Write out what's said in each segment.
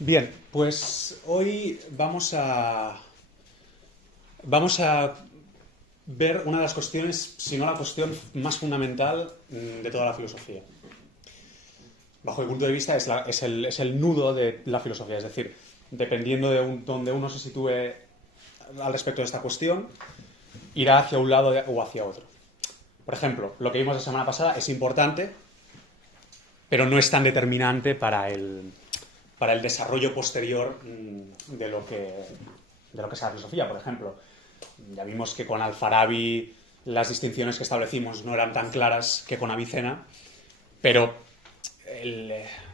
Bien, pues hoy vamos a ver una de las cuestiones, si no la cuestión más fundamental de toda la filosofía. Bajo mi punto de vista es el nudo de la filosofía, es decir, dependiendo de donde uno se sitúe al respecto de esta cuestión, irá hacia un lado o hacia otro. Por ejemplo, lo que vimos la semana pasada es importante, pero no es tan determinante para el desarrollo posterior de lo que es la filosofía. Por ejemplo, ya vimos que con Alfarabi las distinciones que establecimos no eran tan claras que con Avicena, pero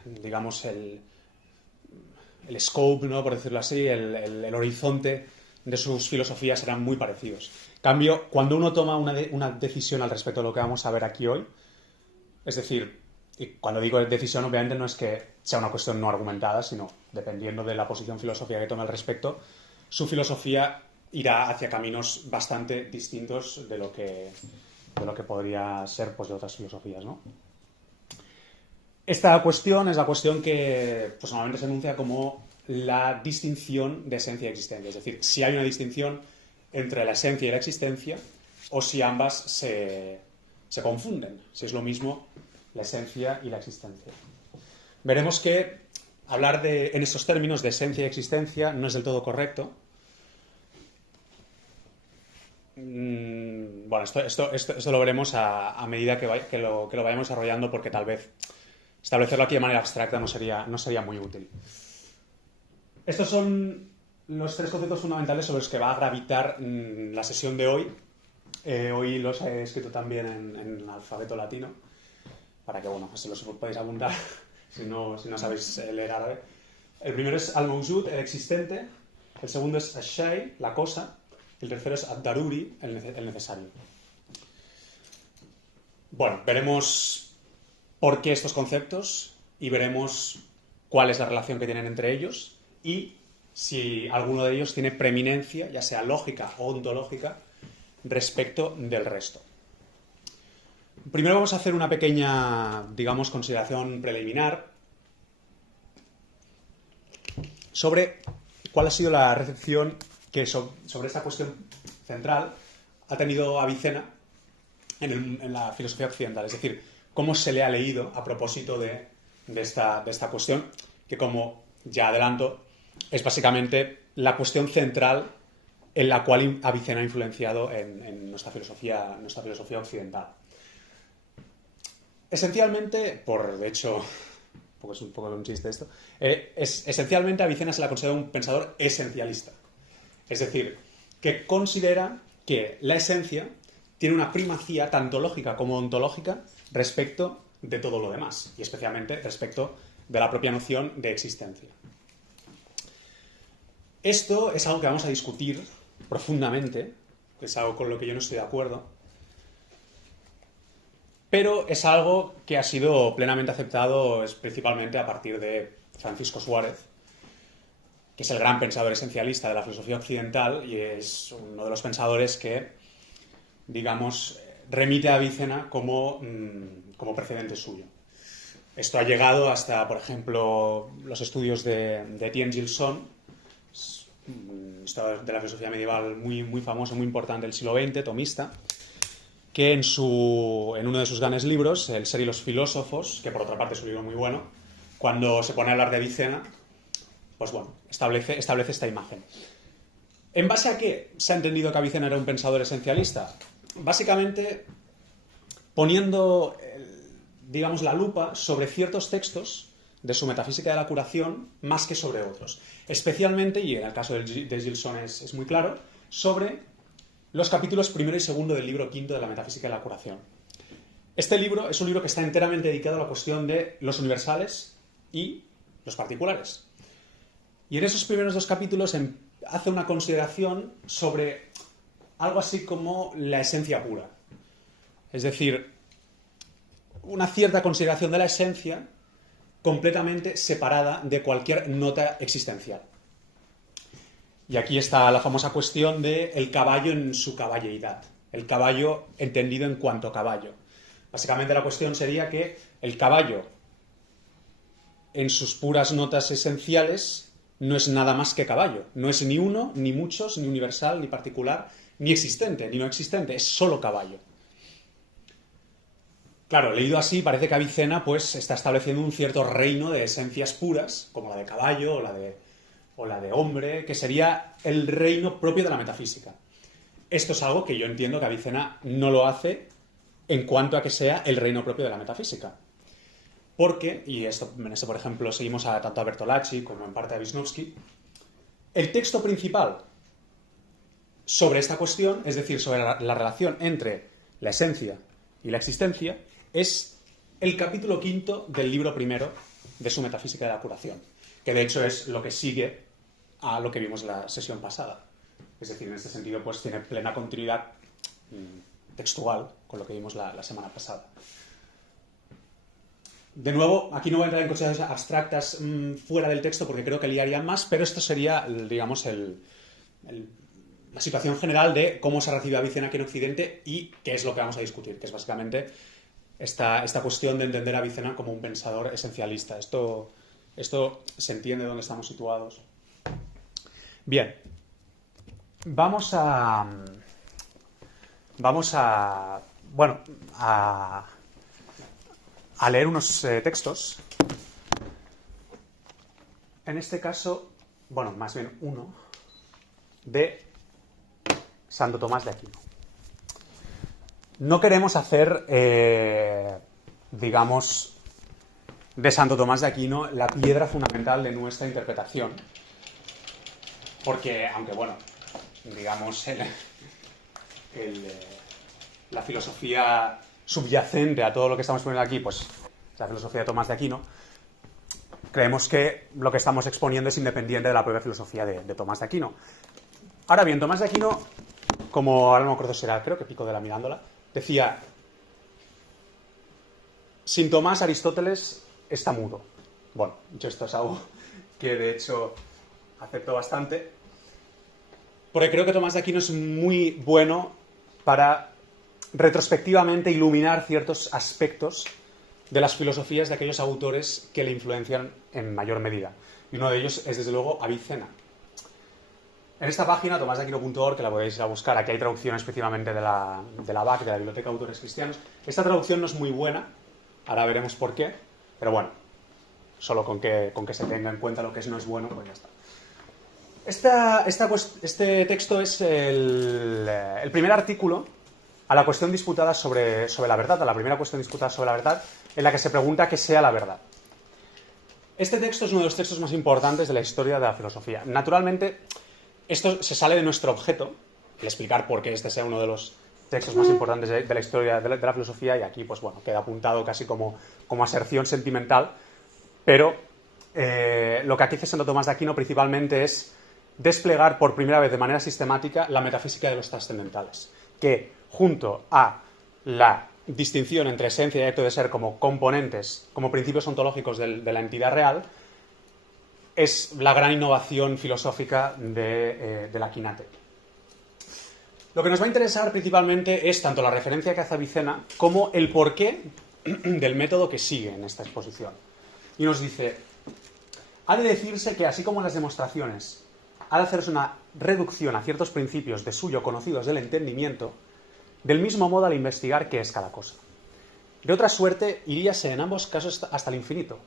digamos el scope, ¿no?, por decirlo así, el horizonte de sus filosofías eran muy parecidos. En cambio, cuando uno toma una decisión al respecto de lo que vamos a ver aquí hoy, es decir, y cuando digo decisión, obviamente no es que sea una cuestión no argumentada, sino dependiendo de la posición filosófica que tome al respecto, su filosofía irá hacia caminos bastante distintos de lo que podría ser, pues, de otras filosofías, ¿no? Esta cuestión es la cuestión que, pues, normalmente se enuncia como la distinción de esencia y existencia. Es decir, si hay una distinción entre la esencia y la existencia, o si ambas se confunden, si es lo mismo la esencia y la existencia. Veremos que hablar en estos términos de esencia y existencia no es del todo correcto. Bueno, esto lo veremos a medida que lo vayamos desarrollando, porque tal vez establecerlo aquí de manera abstracta no sería muy útil. Estos son los tres conceptos fundamentales sobre los que va a gravitar la sesión de hoy. Hoy los he escrito también en alfabeto latino, para que, bueno, así los podéis apuntar si no sabéis leer árabe. El primero es al-mawjud, el existente. El segundo es al-shay, la cosa. El tercero es ad-daruri, el necesario. Bueno, veremos por qué estos conceptos y veremos cuál es la relación que tienen entre ellos y si alguno de ellos tiene preeminencia, ya sea lógica o ontológica, respecto del resto. Primero vamos a hacer una pequeña, digamos, consideración preliminar sobre cuál ha sido la recepción que sobre esta cuestión central ha tenido Avicena en la filosofía occidental. Es decir, cómo se le ha leído a propósito de esta cuestión, que, como ya adelanto, es básicamente la cuestión central en la cual Avicena ha influenciado en nuestra filosofía occidental. Esencialmente, de hecho, es un poco un chiste esto, esencialmente Avicena se la considera un pensador esencialista. Es decir, que considera que la esencia tiene una primacía tanto lógica como ontológica respecto de todo lo demás, y especialmente respecto de la propia noción de existencia. Esto es algo que vamos a discutir profundamente, es algo con lo que yo no estoy de acuerdo, pero es algo que ha sido plenamente aceptado principalmente a partir de Francisco Suárez, que es el gran pensador esencialista de la filosofía occidental y es uno de los pensadores que, digamos, remite a Avicena como precedente suyo. Esto ha llegado hasta, por ejemplo, los estudios de Etienne Gilson, de la filosofía medieval muy, muy famoso, muy importante del siglo XX, tomista, que en uno de sus grandes libros, El ser y los filósofos, que por otra parte es un libro muy bueno, cuando se pone a hablar de Avicena, pues bueno, establece esta imagen. ¿En base a qué se ha entendido que Avicena era un pensador esencialista? Básicamente poniendo, digamos, la lupa sobre ciertos textos de su Metafísica de la Curación más que sobre otros. Especialmente, y en el caso de Gilson es muy claro, sobre los capítulos primero y segundo del libro quinto de la Metafísica de la Curación. Este libro es un libro que está enteramente dedicado a la cuestión de los universales y los particulares. Y en esos primeros dos capítulos hace una consideración sobre algo así como la esencia pura. Es decir, una cierta consideración de la esencia completamente separada de cualquier nota existencial. Y aquí está la famosa cuestión del caballo en su caballeidad. El caballo entendido en cuanto caballo. Básicamente la cuestión sería que el caballo en sus puras notas esenciales, no es nada más que caballo. No es ni uno, ni muchos, ni universal, ni particular, ni existente, ni no existente. Es solo caballo. Claro, leído así, parece que Avicena pues, está estableciendo un cierto reino de esencias puras, como la de caballo o la de hombre, que sería el reino propio de la metafísica. Esto es algo que yo entiendo que Avicena no lo hace en cuanto a que sea el reino propio de la metafísica. Porque, y en esto por ejemplo seguimos tanto a Bertolacci como en parte a Wisniewski, el texto principal sobre esta cuestión, es decir, sobre la relación entre la esencia y la existencia, es el capítulo 5 del libro primero de su Metafísica de la Curación, que de hecho es lo que sigue a lo que vimos en la sesión pasada. Es decir, en este sentido pues tiene plena continuidad textual con lo que vimos la semana pasada. De nuevo, aquí no voy a entrar en consideraciones abstractas fuera del texto porque creo que liaría más, pero esto sería, digamos, la situación general de cómo se ha recibido Avicena aquí en Occidente y qué es lo que vamos a discutir, que es básicamente esta cuestión de entender a Avicena como un pensador esencialista. Esto se entiende dónde estamos situados. Bien, vamos a leer unos textos. En este caso, bueno, más bien uno, de Santo Tomás de Aquino. No queremos hacer, digamos, de Santo Tomás de Aquino la piedra fundamental de nuestra interpretación, porque, aunque bueno, digamos, la filosofía subyacente a todo lo que estamos poniendo aquí, pues la filosofía de Tomás de Aquino, creemos que lo que estamos exponiendo es independiente de la propia filosofía de Tomás de Aquino. Ahora bien, Tomás de Aquino, como ahora no me acuerdo si era, creo que Pico de la Mirándola, decía: sin Tomás, Aristóteles está mudo. Bueno, yo esto es algo que de hecho acepto bastante, porque creo que Tomás de Aquino es muy bueno para retrospectivamente iluminar ciertos aspectos de las filosofías de aquellos autores que le influencian en mayor medida. Y uno de ellos es, desde luego, Avicena. En esta página, tomasdeaquino.org, que la podéis ir a buscar, aquí hay traducción específicamente de la BAC, de la Biblioteca de Autores Cristianos. Esta traducción no es muy buena, ahora veremos por qué, pero bueno, solo con que se tenga en cuenta lo que no es bueno, pues ya está. Este texto es el primer artículo a la cuestión disputada sobre la verdad, a la primera cuestión disputada sobre la verdad, en la que se pregunta qué sea la verdad. Este texto es uno de los textos más importantes de la historia de la filosofía. Naturalmente, esto se sale de nuestro objeto, el explicar por qué este sea uno de los textos más importantes de la historia de la filosofía, y aquí, pues bueno, queda apuntado casi como aserción sentimental, pero lo que aquí hace Santo Tomás de Aquino principalmente es desplegar por primera vez de manera sistemática la metafísica de los trascendentales, que junto a la distinción entre esencia y acto de ser como componentes, como principios ontológicos de la entidad real, es la gran innovación filosófica de la Quinate. Lo que nos va a interesar principalmente es tanto la referencia que hace Avicena como el porqué del método que sigue en esta exposición. Y nos dice: ha de decirse que así como en las demostraciones ha de hacerse una reducción a ciertos principios de suyo conocidos del entendimiento, del mismo modo al investigar qué es cada cosa. De otra suerte, iríase en ambos casos hasta el infinito,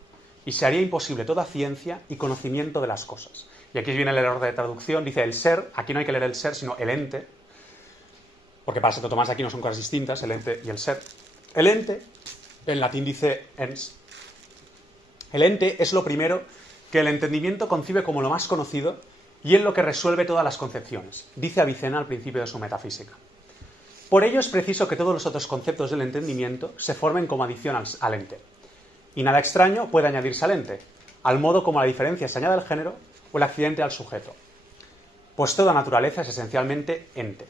y se haría imposible toda ciencia y conocimiento de las cosas. Y aquí viene el error de traducción, dice el ser, aquí no hay que leer el ser, sino el ente, porque para Santo Tomás aquí no son cosas distintas, el ente y el ser. El ente, en latín dice ens. El ente es lo primero que el entendimiento concibe como lo más conocido y en lo que resuelve todas las concepciones, dice Avicena al principio de su metafísica. Por ello es preciso que todos los otros conceptos del entendimiento se formen como adición al ente. Y nada extraño puede añadirse al ente, al modo como la diferencia se añade al género o el accidente al sujeto. Pues toda naturaleza es esencialmente ente.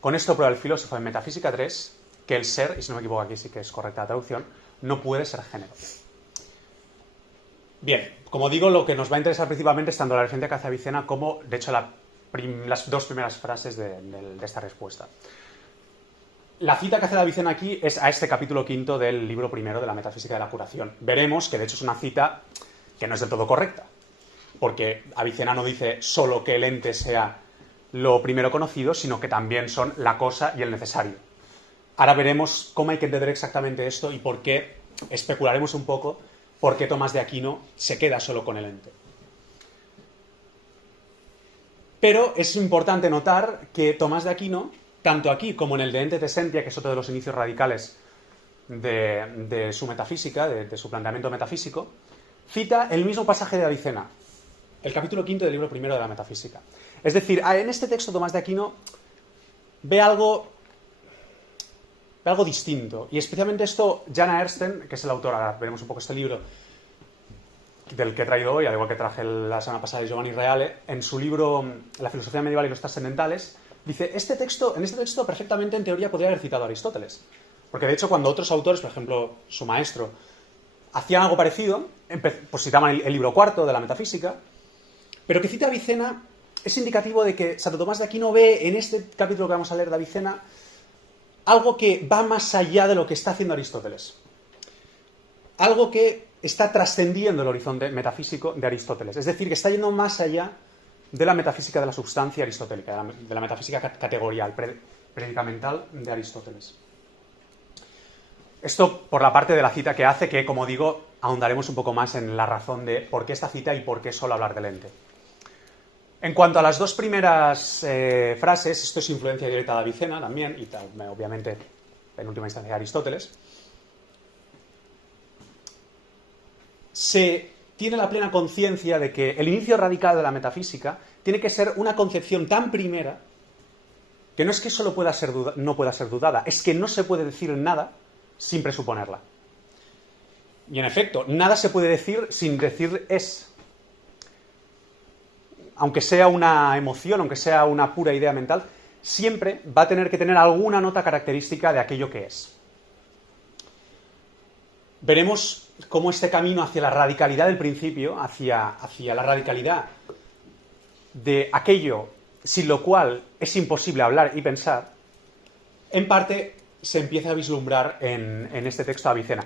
Con esto prueba el filósofo en Metafísica 3 que el ser, y si no me equivoco aquí sí que es correcta la traducción, no puede ser género. Bien, como digo, lo que nos va a interesar principalmente es tanto la referencia que hace Avicena como, de hecho, las dos primeras frases de esta respuesta. La cita que hace Avicena aquí es a este capítulo quinto del libro primero de la Metafísica de la Curación. Veremos que de hecho es una cita que no es del todo correcta, porque Avicena no dice solo que el ente sea lo primero conocido, sino que también son la cosa y el necesario. Ahora veremos cómo hay que entender exactamente esto y por qué, especularemos un poco, por qué Tomás de Aquino se queda solo con el ente. Pero es importante notar que Tomás de Aquino, tanto aquí como en el de Ente et Essentia, que es otro de los inicios radicales de su metafísica, de su planteamiento metafísico, cita el mismo pasaje de Avicena, el capítulo quinto del libro primero de la Metafísica. Es decir, en este texto Tomás de Aquino ve algo distinto. Y especialmente esto, Jana Ersten, que es el autor, ahora veremos un poco este libro, del que he traído hoy, al igual que traje la semana pasada de Giovanni Reale, en su libro La filosofía medieval y los trascendentales, dice, en este texto perfectamente en teoría podría haber citado a Aristóteles. Porque de hecho cuando otros autores, por ejemplo su maestro, hacían algo parecido, pues citaban el libro cuarto de la Metafísica, pero que cita a Avicena es indicativo de que Santo Tomás de Aquino ve en este capítulo que vamos a leer de Avicena algo que va más allá de lo que está haciendo Aristóteles. Algo que está trascendiendo el horizonte metafísico de Aristóteles. Es decir, que está yendo más allá de la metafísica de la substancia aristotélica, de la metafísica categorial, predicamental de Aristóteles. Esto por la parte de la cita que hace, que, como digo, ahondaremos un poco más en la razón de por qué esta cita y por qué solo hablar del ente. En cuanto a las dos primeras frases, esto es influencia directa de Avicena también, y obviamente en última instancia de Aristóteles, se tiene la plena conciencia de que el inicio radical de la metafísica tiene que ser una concepción tan primera que no es que solo no pueda ser dudada, es que no se puede decir nada sin presuponerla. Y en efecto, nada se puede decir sin decir es. Aunque sea una emoción, aunque sea una pura idea mental, siempre va a tener que tener alguna nota característica de aquello que es. Veremos cómo este camino hacia la radicalidad del principio, hacia la radicalidad de aquello sin lo cual es imposible hablar y pensar, en parte se empieza a vislumbrar en este texto de Avicena,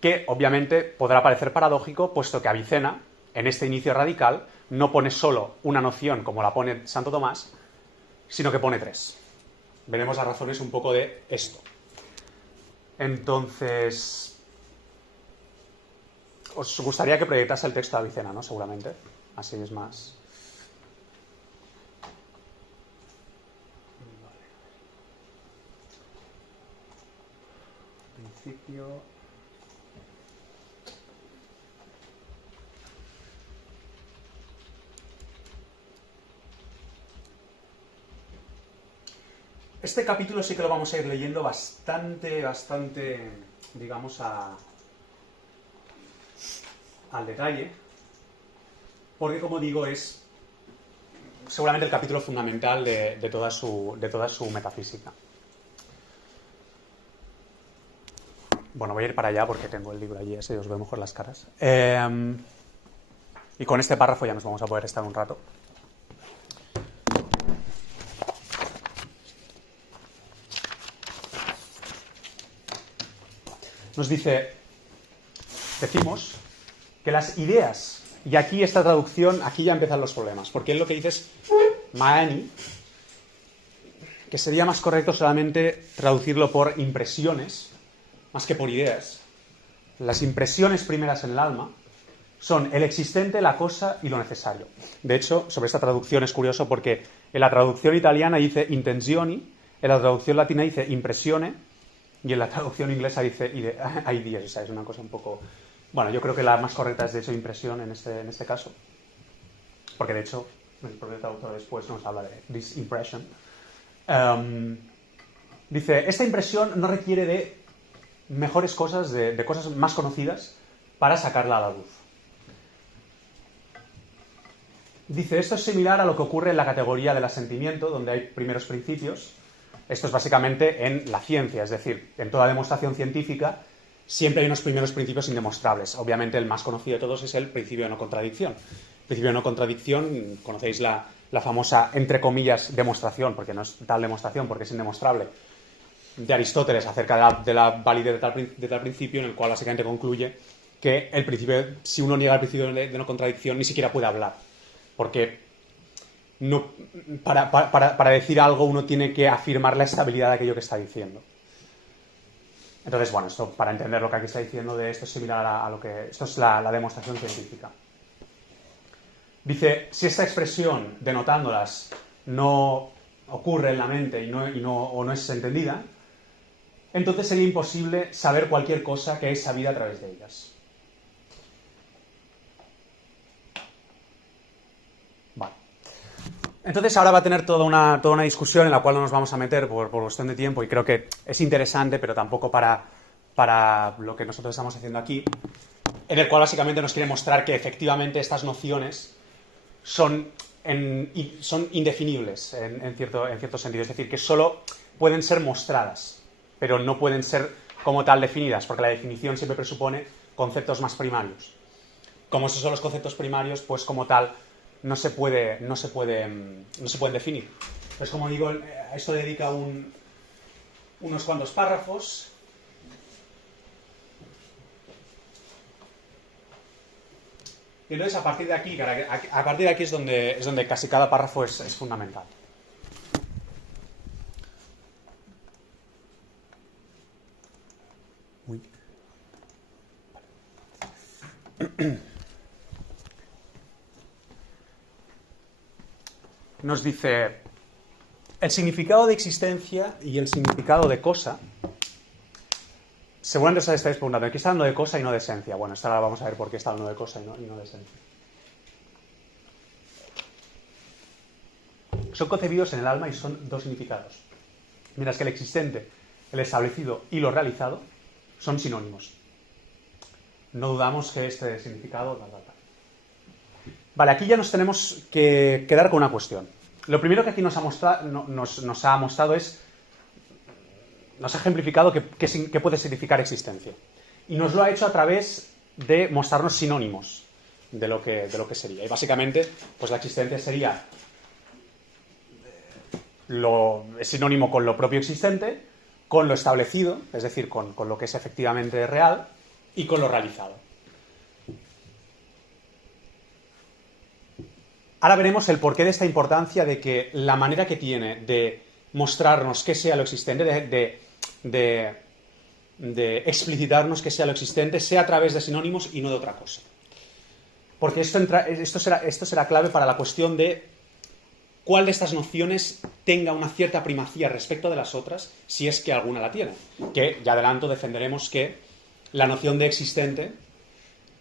que obviamente podrá parecer paradójico, puesto que Avicena, en este inicio radical, no pone solo una noción como la pone Santo Tomás, sino que pone tres. Veremos las razones un poco de esto. Entonces, os gustaría que proyectase el texto de Avicena, ¿no? Seguramente. Así es más. Vale. Principio. Este capítulo sí que lo vamos a ir leyendo bastante, digamos, al detalle, porque, como digo, es seguramente el capítulo fundamental de toda su metafísica. Bueno, voy a ir para allá porque tengo el libro allí, así os veo mejor las caras. Y con este párrafo ya nos vamos a poder estar un rato. Nos decimos que las ideas, y aquí esta traducción, aquí ya empiezan los problemas, porque él lo que dice es maani, que sería más correcto solamente traducirlo por impresiones, más que por ideas. Las impresiones primeras en el alma son el existente, la cosa y lo necesario. De hecho, sobre esta traducción es curioso porque en la traducción italiana dice intenzioni, en la traducción latina dice impressione, y en la traducción inglesa dice ideas. O sea, es una cosa un poco... Bueno, yo creo que la más correcta es de hecho impresión en este caso. Porque de hecho, el propio traductor después nos habla de this impression. Dice, esta impresión no requiere de mejores cosas, de cosas más conocidas para sacarla a la luz. Dice, esto es similar a lo que ocurre en la categoría del asentimiento, donde hay primeros principios. Esto es básicamente en la ciencia, es decir, en toda demostración científica siempre hay unos primeros principios indemostrables. Obviamente el más conocido de todos es el principio de no contradicción. El principio de no contradicción, conocéis la famosa, entre comillas, demostración, porque no es tal demostración, porque es indemostrable, de Aristóteles acerca de la validez de tal principio, en el cual básicamente concluye que el principio, si uno niega el principio de no contradicción, ni siquiera puede hablar. Porque no, para decir algo uno tiene que afirmar la estabilidad de aquello que está diciendo. Entonces, bueno, esto, para entender lo que aquí está diciendo de esto, es similar a lo que... Esto es la demostración científica. Dice, si esta expresión, denotándolas, no ocurre en la mente o no es entendida, entonces sería imposible saber cualquier cosa que es sabida a través de ellas. Vale. Entonces ahora va a tener toda una discusión en la cual no nos vamos a meter por cuestión de tiempo, y creo que es interesante, pero tampoco para lo que nosotros estamos haciendo aquí, en el cual básicamente nos quiere mostrar que efectivamente estas nociones son indefinibles en cierto sentido. Es decir, que solo pueden ser mostradas, pero no pueden ser como tal definidas, porque la definición siempre presupone conceptos más primarios. Como esos son los conceptos primarios, pues como tal no se pueden definir. Pues como digo, a esto dedica unos cuantos párrafos. Y entonces a partir de aquí es donde casi cada párrafo es fundamental. Uy. Nos dice, el significado de existencia y el significado de cosa. Seguramente os estáis preguntando, ¿qué está hablando de cosa y no de esencia? Bueno, esta ahora vamos a ver por qué está hablando de cosa y no de esencia. Son concebidos en el alma y son dos significados. Mientras que el existente, el establecido y lo realizado son sinónimos. No dudamos que este significado... Vale, aquí ya nos tenemos que quedar con una cuestión. Lo primero que aquí nos ha mostrado es... Nos ha ejemplificado qué puede significar existencia. Y nos lo ha hecho a través de mostrarnos sinónimos de lo que sería. Y básicamente, pues la existencia sería es sinónimo con lo propio existente, con lo establecido, es decir, con lo que es efectivamente real, y con lo realizado. Ahora veremos el porqué de esta importancia de que la manera que tiene de mostrarnos qué sea lo existente, de explicitarnos qué sea lo existente, sea a través de sinónimos y no de otra cosa. Porque esto será clave para la cuestión de cuál de estas nociones tenga una cierta primacía respecto de las otras, si es que alguna la tiene. Que, ya adelanto, defenderemos que la noción de existente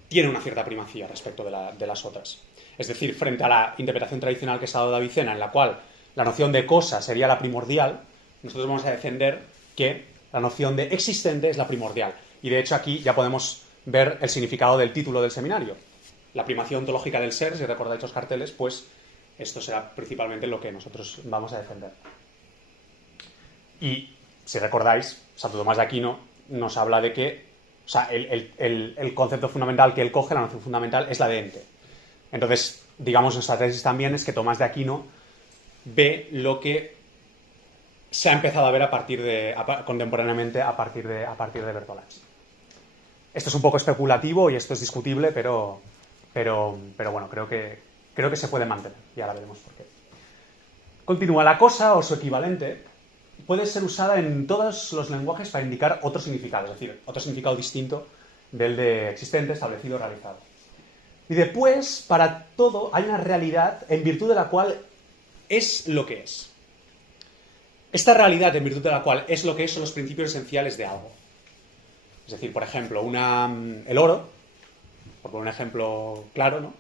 tiene una cierta primacía respecto de las otras. Es decir, frente a la interpretación tradicional que se ha dado de Avicena, en la cual la noción de cosa sería la primordial, nosotros vamos a defender que la noción de existente es la primordial. Y de hecho aquí ya podemos ver el significado del título del seminario. La primacía ontológica del ser, si recordáis los carteles, pues esto será principalmente lo que nosotros vamos a defender. Y si recordáis, Santo Tomás de Aquino nos habla de que, o sea, el concepto fundamental que él coge, la noción fundamental, es la de ente. Entonces, digamos, nuestra tesis también es que Tomás de Aquino ve lo que se ha empezado a ver contemporáneamente a partir de Bertolazzi. Esto es un poco especulativo y esto es discutible, pero bueno, creo que se puede mantener, y ahora veremos por qué. Continúa, la cosa o su equivalente puede ser usada en todos los lenguajes para indicar otro significado, es decir, otro significado distinto del de existente, establecido, realizado. Y después, para todo hay una realidad en virtud de la cual es lo que es. Esta realidad en virtud de la cual es lo que es son los principios esenciales de algo. Es decir, por ejemplo, el oro, por poner un ejemplo claro, ¿no?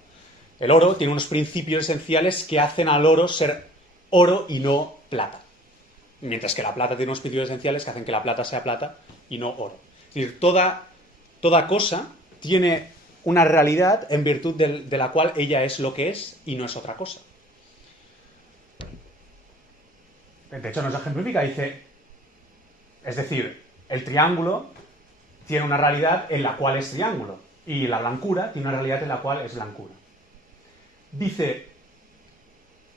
El oro tiene unos principios esenciales que hacen al oro ser oro y no plata. Mientras que la plata tiene unos principios esenciales que hacen que la plata sea plata y no oro. Es decir, toda cosa tiene una realidad en virtud de la cual ella es lo que es y no es otra cosa. De hecho, nos ejemplifica, dice, es decir, el triángulo tiene una realidad en la cual es triángulo y la blancura tiene una realidad en la cual es blancura. Dice,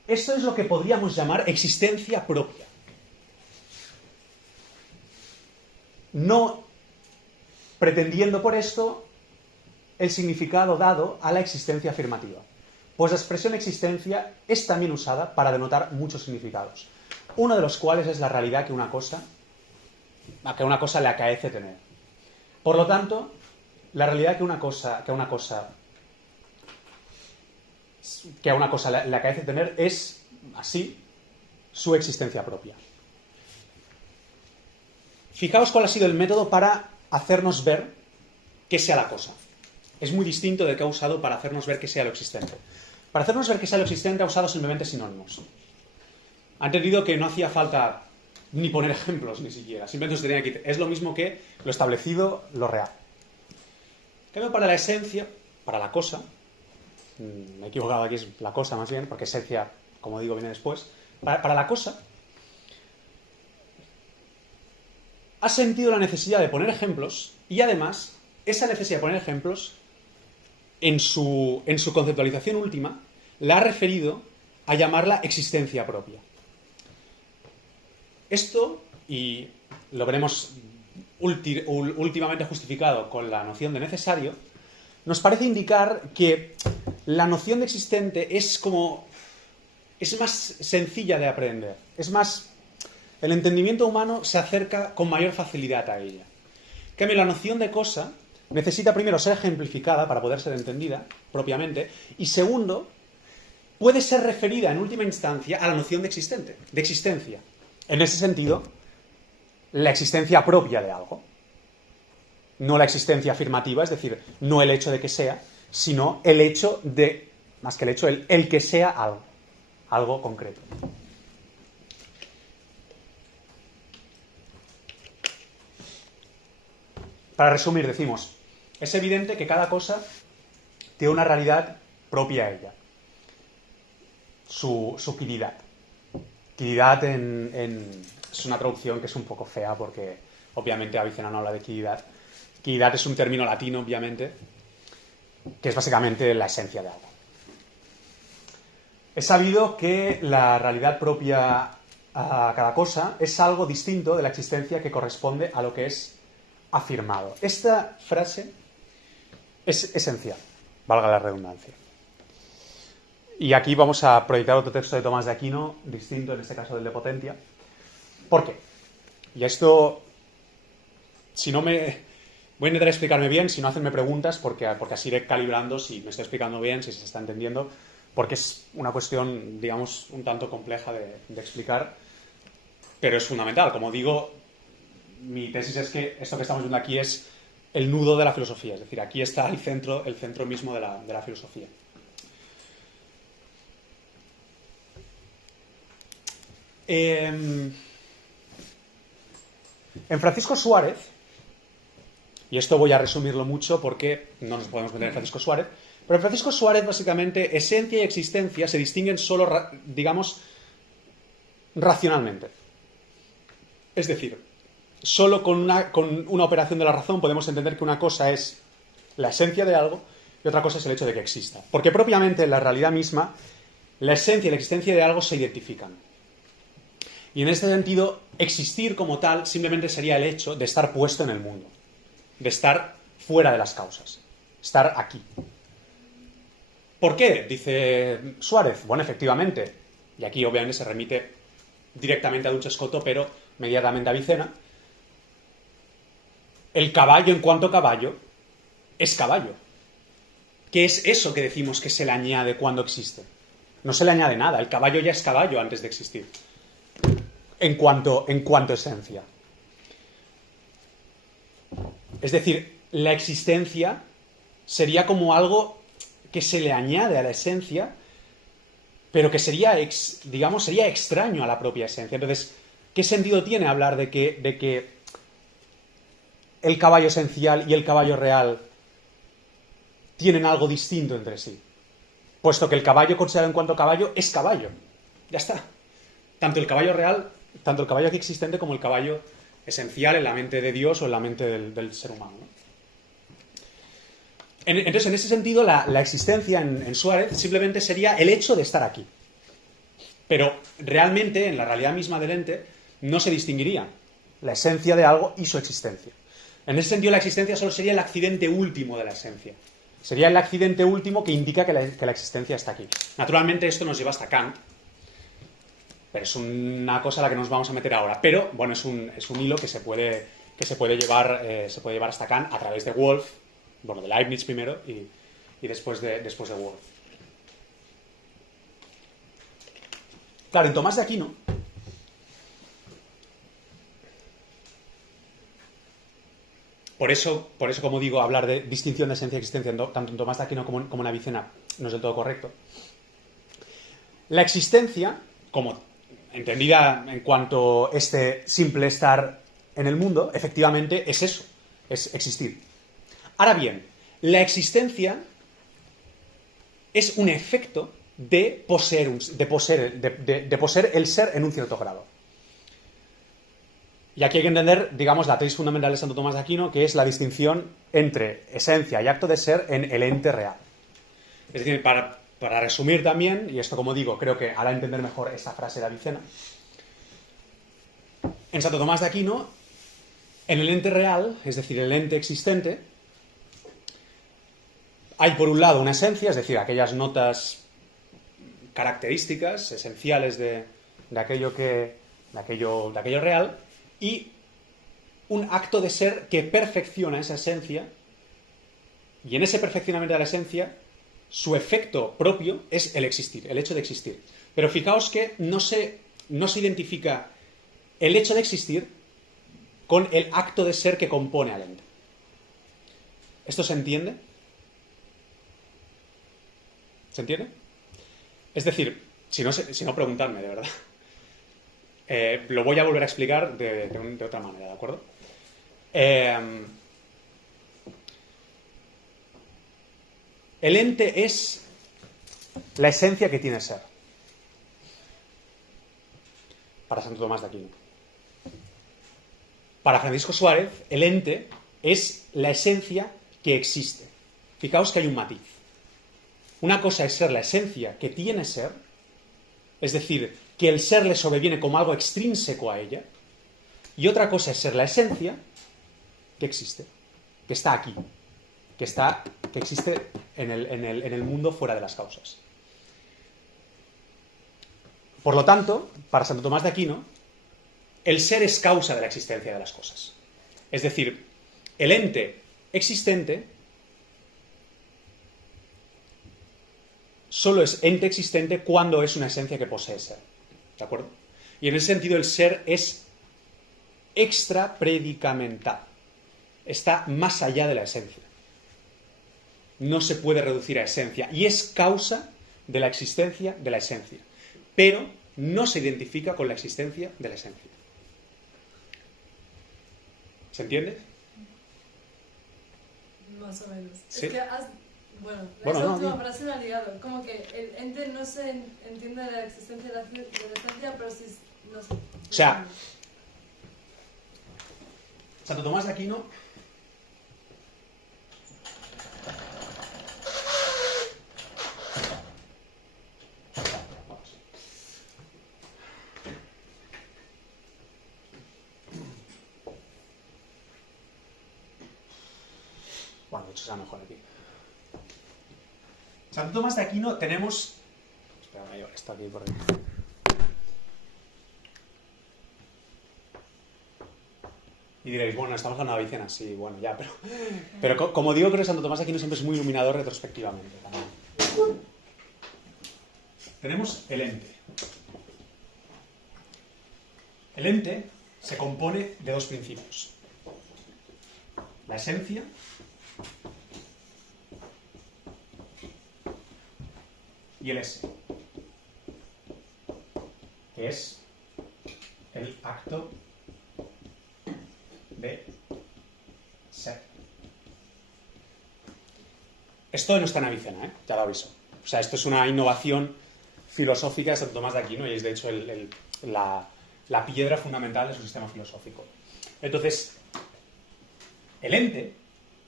esto es lo que podríamos llamar existencia propia. no pretendiendo por esto el significado dado a la existencia afirmativa. Pues la expresión existencia es también usada para denotar muchos significados, uno de los cuales es la realidad que a una cosa le acaece tener. Por lo tanto, la realidad que a una cosa le acaece tener es, así, su existencia propia. Fijaos cuál ha sido el método para hacernos ver qué sea la cosa. Es muy distinto del que ha usado para hacernos ver qué sea lo existente. Para hacernos ver qué sea lo existente ha usado simplemente sinónimos. Ha entendido que no hacía falta ni poner ejemplos ni siquiera. Simplemente se tenía que... Es lo mismo que lo establecido, lo real. En cambio, para la esencia, para la cosa, me he equivocado aquí, es la cosa más bien, porque esencia, como digo, viene después. Para la cosa, ha sentido la necesidad de poner ejemplos y además esa necesidad de poner ejemplos en su conceptualización última la ha referido a llamarla existencia propia. Esto, y lo veremos últimamente justificado con la noción de necesario, nos parece indicar que la noción de existente es más sencilla de aprender, el entendimiento humano se acerca con mayor facilidad a ella. En cambio, la noción de cosa necesita primero ser ejemplificada para poder ser entendida propiamente, y segundo, puede ser referida en última instancia a la noción de existencia. En ese sentido, la existencia propia de algo. No la existencia afirmativa, es decir, no el hecho de que sea, sino el hecho de, más que el hecho, el que sea algo concreto. Para resumir, decimos, es evidente que cada cosa tiene una realidad propia a ella. Su quididad. Quididad es una traducción que es un poco fea porque obviamente Avicena no habla de quididad. Quididad es un término latino, obviamente, que es básicamente la esencia de algo. Es sabido que la realidad propia a cada cosa es algo distinto de la existencia que corresponde a lo que es afirmado. Esta frase es esencial, valga la redundancia. Y aquí vamos a proyectar otro texto de Tomás de Aquino, distinto en este caso del de Potentia. ¿Por qué? Y esto, voy a intentar explicarme bien, si no, hacenme preguntas, porque así iré calibrando si me estoy explicando bien, si se está entendiendo, porque es una cuestión, digamos, un tanto compleja de explicar, pero es fundamental. Como digo, mi tesis es que esto que estamos viendo aquí es el nudo de la filosofía, es decir, aquí está el centro mismo de la filosofía. En Francisco Suárez, y esto voy a resumirlo mucho porque no nos podemos meter en Francisco Suárez, pero en Francisco Suárez básicamente esencia y existencia se distinguen solo, digamos, racionalmente. Es decir, solo con una operación de la razón podemos entender que una cosa es la esencia de algo y otra cosa es el hecho de que exista. Porque propiamente en la realidad misma, la esencia y la existencia de algo se identifican. Y en este sentido, existir como tal simplemente sería el hecho de estar puesto en el mundo, de estar fuera de las causas, estar aquí. ¿Por qué? Dice Suárez. Bueno, efectivamente, y aquí obviamente se remite directamente a Duns Scoto, pero inmediatamente a Avicena, el caballo en cuanto caballo es caballo. ¿Qué es eso que decimos que se le añade cuando existe? No se le añade nada, el caballo ya es caballo antes de existir. En cuanto esencia. Es decir, la existencia sería como algo que se le añade a la esencia, pero que sería extraño a la propia esencia. Entonces, ¿qué sentido tiene hablar de que el caballo esencial y el caballo real tienen algo distinto entre sí? Puesto que el caballo considerado en cuanto caballo es caballo. Ya está. Tanto el caballo real, tanto el caballo aquí existente como el caballo esencial en la mente de Dios o en la mente del ser humano, ¿no? Entonces, en ese sentido, la existencia en Suárez simplemente sería el hecho de estar aquí. Pero realmente, en la realidad misma del ente, no se distinguiría la esencia de algo y su existencia. En ese sentido, la existencia solo sería el accidente último de la esencia. Sería el accidente último que indica que la existencia está aquí. Naturalmente, esto nos lleva hasta Kant, pero es una cosa a la que nos vamos a meter ahora. Pero, bueno, es un hilo que se puede llevar hasta Kant a través de Wolff, bueno, de Leibniz primero y después de Wolff. Claro, en Tomás de Aquino, por eso, como digo, hablar de distinción de esencia y existencia tanto en Tomás de Aquino como en Avicena no es del todo correcto. La existencia, como entendida en cuanto este simple estar en el mundo, efectivamente es eso, es existir. Ahora bien, la existencia es un efecto de poseer el ser en un cierto grado. Y aquí hay que entender, digamos, la tesis fundamental de Santo Tomás de Aquino, que es la distinción entre esencia y acto de ser en el ente real. Es decir, para resumir también, y esto, como digo, creo que hará entender mejor esta frase de Avicena, en Santo Tomás de Aquino, en el ente real, es decir, el ente existente, hay por un lado una esencia, es decir, aquellas notas características esenciales de aquello real, y un acto de ser que perfecciona esa esencia, y en ese perfeccionamiento de la esencia, su efecto propio es el existir, el hecho de existir. Pero fijaos que no se identifica el hecho de existir con el acto de ser que compone al ente. ¿Esto se entiende? ¿Se entiende? Es decir, si no preguntadme, de verdad. Lo voy a volver a explicar de otra manera, ¿de acuerdo? El ente es la esencia que tiene ser. Para Santo Tomás de Aquino. Para Francisco Suárez, el ente es la esencia que existe. Fijaos que hay un matiz. Una cosa es ser la esencia que tiene ser, es decir, que el ser le sobreviene como algo extrínseco a ella, y otra cosa es ser la esencia que existe, que está aquí, que existe en el mundo fuera de las causas. Por lo tanto, para Santo Tomás de Aquino, el ser es causa de la existencia de las cosas. Es decir, el ente existente solo es ente existente cuando es una esencia que posee ser. ¿De acuerdo? Y en ese sentido el ser es extrapredicamentado. Está más allá de la esencia. No se puede reducir a esencia. Y es causa de la existencia de la esencia. Pero no se identifica con la existencia de la esencia. ¿Se entiende? Más o menos. ¿Sí? Es que esa última frase me ha ligado. Como que el ente no se entiende de la existencia de la esencia, pero sí, no sé. O sea, Santo Tomás de Aquino bueno, de hecho será mejor aquí. Santo Tomás de Aquino tenemos... Espera, está aquí por aquí. Y diréis, bueno, estamos hablando de Avicena, sí, bueno, ya, pero como digo, creo que Santo Tomás de Aquino siempre es muy iluminador retrospectivamente también. Tenemos el ente. El ente se compone de dos principios. La esencia y el ese, que es el acto de ser. Esto no está en Avicena, ya lo aviso. O sea, esto es una innovación filosófica de Santo Tomás de Aquino y es de hecho la piedra fundamental de su sistema filosófico. Entonces, el ente,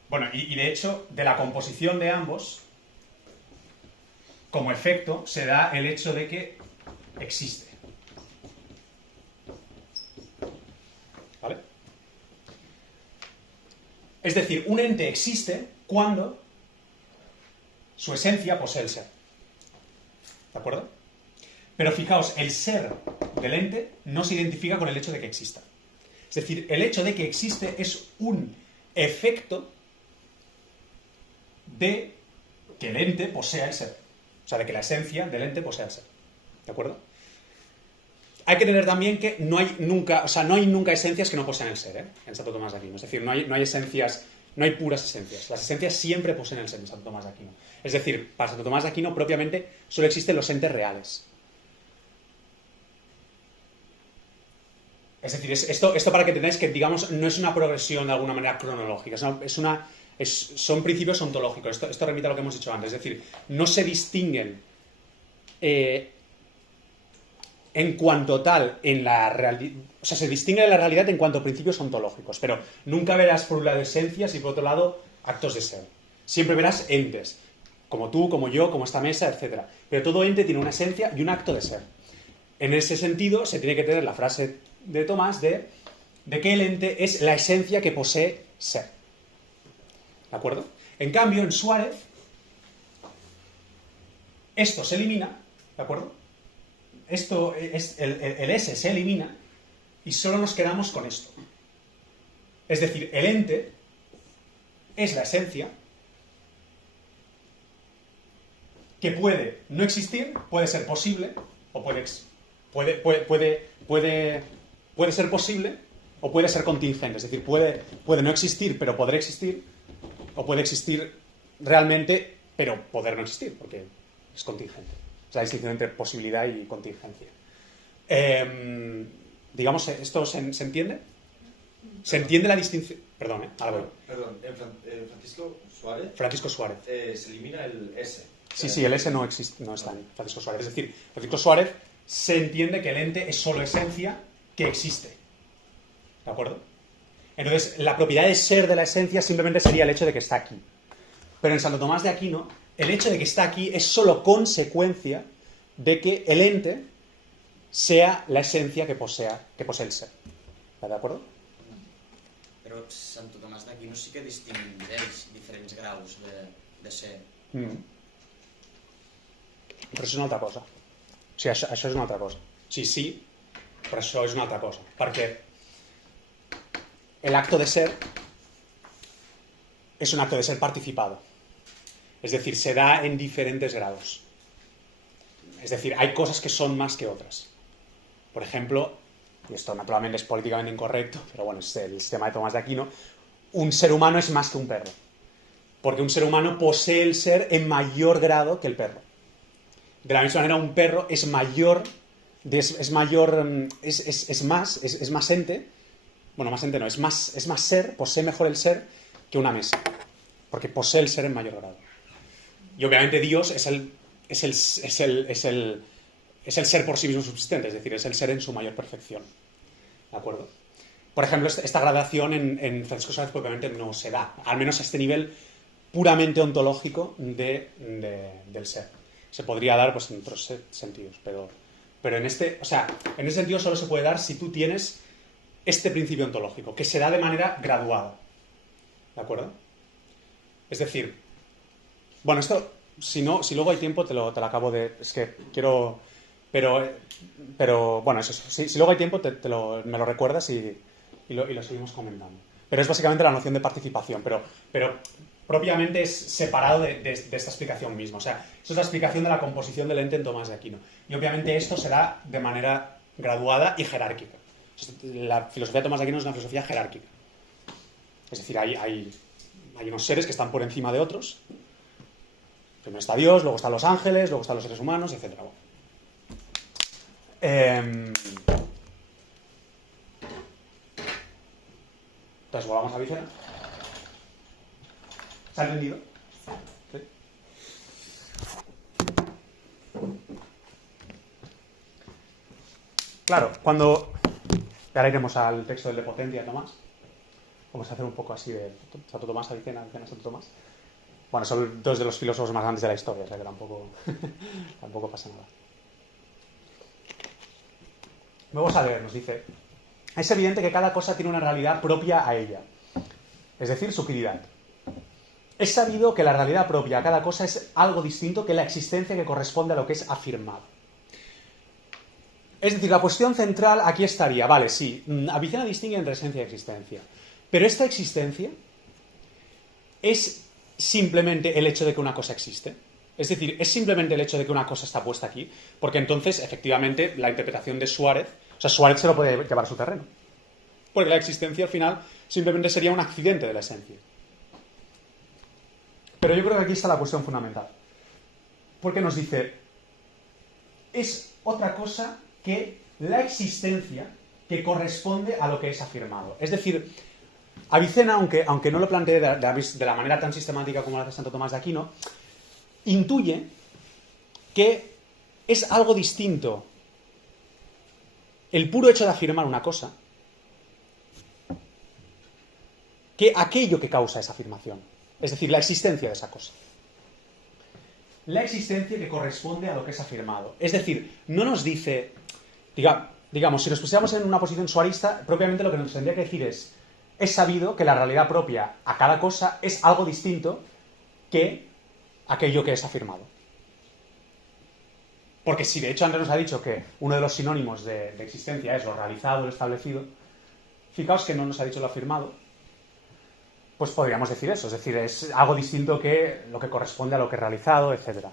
bueno, y de hecho, de la composición de ambos, como efecto, se da el hecho de que existe. ¿Vale? Es decir, un ente existe cuando su esencia posee el ser. ¿De acuerdo? Pero fijaos, el ser del ente no se identifica con el hecho de que exista. Es decir, el hecho de que existe es un efecto de que el ente posea el ser. O sea, de que la esencia del ente posea el ser. ¿De acuerdo? Hay que tener también que no hay nunca esencias que no posean el ser, en Santo Tomás de Aquino. Es decir, no hay esencias, no hay puras esencias. Las esencias siempre poseen el ser en Santo Tomás de Aquino. Es decir, para Santo Tomás de Aquino propiamente solo existen los entes reales. Es decir, esto para que entendáis que, digamos, no es una progresión de alguna manera cronológica, son principios ontológicos. Esto remite a lo que hemos dicho antes. Es decir, no se distinguen en cuanto tal en la realidad. O sea, se distinguen en la realidad en cuanto a principios ontológicos, pero nunca verás por un lado esencias y por otro lado actos de ser. Siempre verás entes, como tú, como yo, como esta mesa, etc. Pero todo ente tiene una esencia y un acto de ser. En ese sentido, se tiene que tener la frase de Tomás de que el ente es la esencia que posee ser. ¿De acuerdo? En cambio, en Suárez, esto se elimina, ¿de acuerdo? Esto es el S se elimina y solo nos quedamos con esto. Es decir, el ente es la esencia que puede no existir, puede ser posible o puede ser posible o puede ser contingente. Es decir, puede no existir, pero poder existir, o puede existir realmente, pero poder no existir, porque es contingente. Es la distinción entre posibilidad y contingencia. Digamos, ¿esto se entiende? ¿Se entiende la distinción? Perdón, ahora voy. Perdón, en Francisco Suárez. Se elimina el S. Sí, el S no existe, no está en Francisco Suárez. Es decir, Francisco Suárez se entiende que el ente es solo esencia que existe. ¿De acuerdo? Entonces, la propiedad de ser de la esencia simplemente sería el hecho de que está aquí. Pero en Santo Tomás de Aquino, el hecho de que está aquí es solo consecuencia de que el ente sea la esencia que posee el ser. ¿De acuerdo? Però Santo Tomàs d'Aquino sí que distingeix diferents graus de ser. Però això és una altra cosa. O sigui, això és una altra cosa. Sí, però això és una altra cosa. Perquè el acto de ser es un acto de ser participado. Es decir, se da en diferentes grados. Es decir, hay cosas que son más que otras. Por ejemplo, y esto naturalmente es políticamente incorrecto, pero bueno, es el sistema de Tomás de Aquino, un ser humano es más que un perro. Porque un ser humano posee el ser en mayor grado que el perro. De la misma manera, un perro es más ente, bueno, más ente no, es más ser, posee mejor el ser que una mesa. Porque posee el ser en mayor grado. Y obviamente Dios es el ser por sí mismo subsistente, es decir, es el ser en su mayor perfección. ¿De acuerdo? Por ejemplo, esta gradación en Francisco Suárez obviamente no se da, al menos a este nivel puramente ontológico del ser. Se podría dar pues, en otros sentidos, pero en ese sentido solo se puede dar si tú tienes este principio ontológico, que se da de manera graduada. ¿De acuerdo? Es decir, bueno, esto, si luego hay tiempo, te lo acabo de... Es que quiero... Pero bueno, eso, si luego hay tiempo, me lo recuerdas y lo seguimos comentando. Pero es básicamente la noción de participación, pero propiamente es separado de esta explicación misma. O sea, eso es la explicación de la composición del ente en Tomás de Aquino. Y obviamente esto se da de manera graduada y jerárquica. La filosofía de Tomás de Aquino es una filosofía jerárquica. Es decir, hay unos seres que están por encima de otros. Primero está Dios, luego están los ángeles, luego están los seres humanos, etc. Entonces, volvamos a Vicena. ¿Se ha entendido? ¿Sí? Claro, cuando... Ahora iremos al texto del De Potentia, Tomás. Vamos a hacer un poco así de Santo Tomás a Vicena, Vicena a Santo Tomás. Bueno, son dos de los filósofos más grandes de la historia, o sea que tampoco pasa nada. Vamos a ver, nos dice: es evidente que cada cosa tiene una realidad propia a ella. es decir, su utilidad. Es sabido que la realidad propia a cada cosa es algo distinto que la existencia que corresponde a lo que es afirmado. Es decir, la cuestión central aquí estaría, vale, sí, Avicena distingue entre esencia y existencia, pero esta existencia es simplemente el hecho de que una cosa existe. Es decir, es simplemente el hecho de que una cosa está puesta aquí, porque entonces, efectivamente, la interpretación de Suárez, o sea, Suárez se lo puede llevar a su terreno. Porque la existencia, al final, simplemente sería un accidente de la esencia. Pero yo creo que aquí está la cuestión fundamental. Porque nos dice, es otra cosa que la existencia que corresponde a lo que es afirmado. Es decir, Avicena, aunque no lo plantee de la manera tan sistemática como lo hace Santo Tomás de Aquino, intuye que es algo distinto el puro hecho de afirmar una cosa que aquello que causa esa afirmación. Es decir, la existencia de esa cosa. La existencia que corresponde a lo que es afirmado. Es decir, no nos dice, digamos, si nos pusiéramos en una posición suarista, propiamente lo que nos tendría que decir es sabido que la realidad propia a cada cosa es algo distinto que aquello que es afirmado. Porque si de hecho antes nos ha dicho que uno de los sinónimos de existencia es lo realizado, lo establecido, fijaos que no nos ha dicho lo afirmado, pues podríamos decir eso, es decir, es algo distinto que lo que corresponde a lo que es realizado, etc.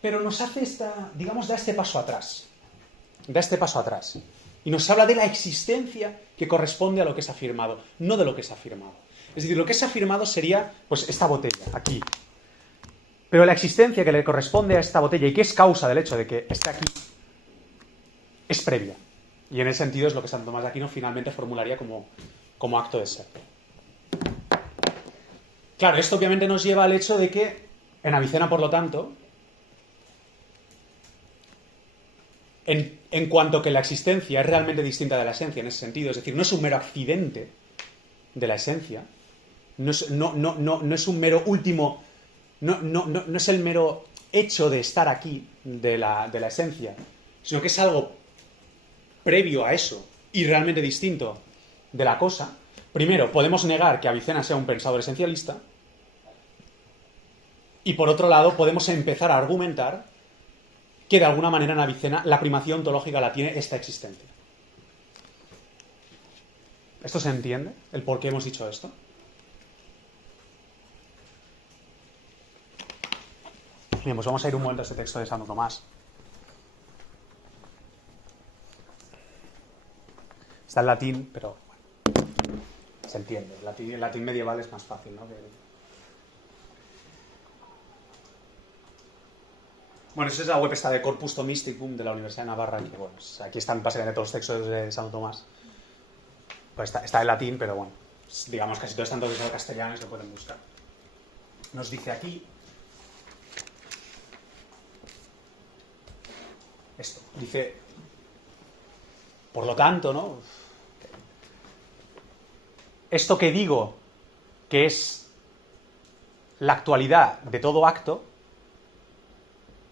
Pero nos hace da este paso atrás. Da este paso atrás. Y nos habla de la existencia que corresponde a lo que es afirmado, no de lo que es afirmado. Es decir, lo que es afirmado sería, pues, esta botella, aquí. Pero la existencia que le corresponde a esta botella y que es causa del hecho de que esté aquí, es previa. Y en ese sentido es lo que Santo Tomás de Aquino finalmente formularía como acto de ser. Claro, esto obviamente nos lleva al hecho de que en Avicena, por lo tanto, en cuanto que la existencia es realmente distinta de la esencia en ese sentido, es decir, no es un mero accidente de la esencia, no es un mero último, no es el mero hecho de estar aquí de la esencia, sino que es algo previo a eso y realmente distinto de la cosa. Primero, podemos negar que Avicena sea un pensador esencialista y, por otro lado, podemos empezar a argumentar que, de alguna manera, en Avicena la primacía ontológica la tiene esta existencia. ¿Esto se entiende? ¿El por qué hemos dicho esto? Bien, pues vamos a ir un momento a este texto de Santo Tomás. Está en latín, pero bueno, se entiende. El latín medieval es más fácil, ¿no? Bueno, esa es la web esta de Corpus Thomisticum de la Universidad de Navarra, que bueno, aquí están básicamente todos los textos de Santo Tomás. Pues está en latín, pero bueno, digamos casi todos están todos en castellano y se pueden buscar. Nos dice aquí esto, dice, por lo tanto, ¿no? Esto que digo, que es la actualidad de todo acto,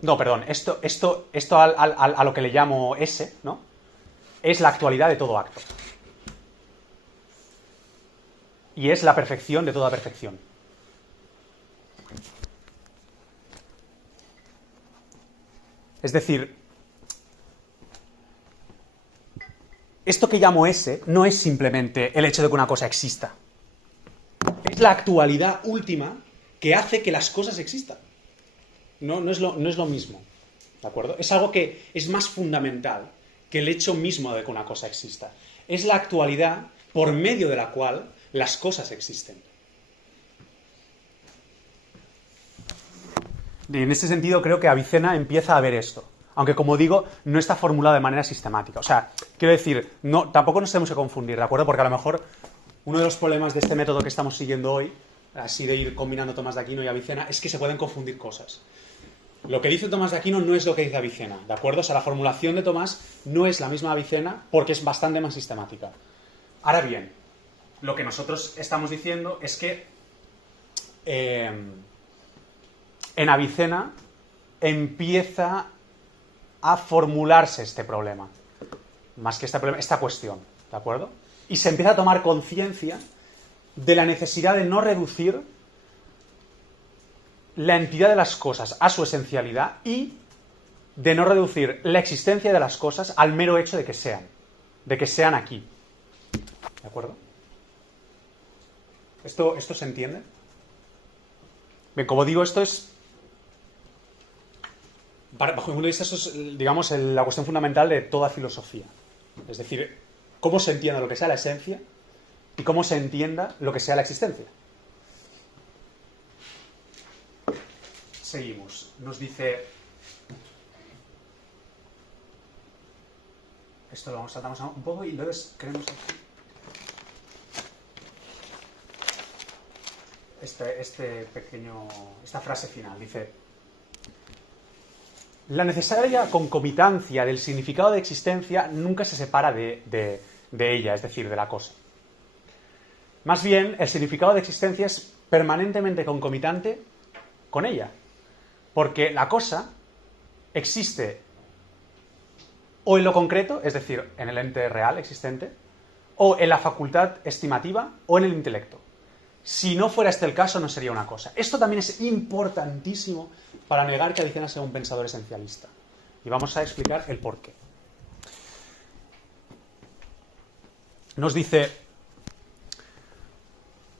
no, perdón, esto a lo que le llamo ese, ¿no? Es la actualidad de todo acto. Y es la perfección de toda perfección. Es decir, esto que llamo ese no es simplemente el hecho de que una cosa exista. Es la actualidad última que hace que las cosas existan. No es lo mismo, ¿de acuerdo? Es algo que es más fundamental que el hecho mismo de que una cosa exista. Es la actualidad por medio de la cual las cosas existen. Y en ese sentido creo que Avicena empieza a ver esto. Aunque, como digo, no está formulado de manera sistemática. O sea, quiero decir, tampoco nos tenemos que confundir, ¿de acuerdo? Porque a lo mejor uno de los problemas de este método que estamos siguiendo hoy, así de ir combinando Tomás de Aquino y Avicena, es que se pueden confundir cosas. Lo que dice Tomás de Aquino no es lo que dice Avicena, ¿de acuerdo? O sea, la formulación de Tomás no es la misma Avicena porque es bastante más sistemática. Ahora bien, lo que nosotros estamos diciendo es que en Avicena empieza a formularse este problema, más que esta cuestión, ¿de acuerdo? Y se empieza a tomar conciencia de la necesidad de no reducir la entidad de las cosas a su esencialidad y de no reducir la existencia de las cosas al mero hecho de que sean aquí. ¿De acuerdo? ¿Esto se entiende? Bien, como digo, esto es, bajo mi punto de vista, esto es, digamos, la cuestión fundamental de toda filosofía. Es decir, cómo se entienda lo que sea la esencia y cómo se entienda lo que sea la existencia. Seguimos. Nos dice... Esto lo saltamos un poco y luego creemos aquí. Esta frase final dice: la necesaria concomitancia del significado de existencia nunca se separa de ella, es decir, de la cosa. Más bien, el significado de existencia es permanentemente concomitante con ella, porque la cosa existe o en lo concreto, es decir, en el ente real existente, o en la facultad estimativa o en el intelecto. Si no fuera este el caso, no sería una cosa. Esto también es importantísimo para negar que Avicena sea un pensador esencialista. Y vamos a explicar el porqué. Nos dice,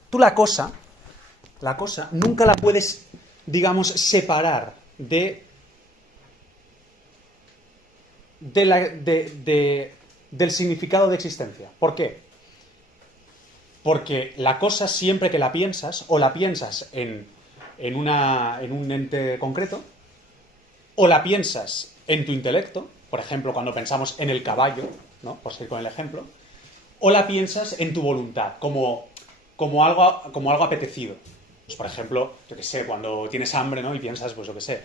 tú la cosa nunca la puedes, digamos, separar del significado de existencia. ¿Por qué? Porque la cosa, siempre que la piensas, o la piensas en un ente concreto, o la piensas en tu intelecto, por ejemplo, cuando pensamos en el caballo, ¿no? Por seguir con el ejemplo, o la piensas en tu voluntad, como algo apetecido. Pues, por ejemplo, yo qué sé, cuando tienes hambre, ¿no? Y piensas, pues yo qué sé,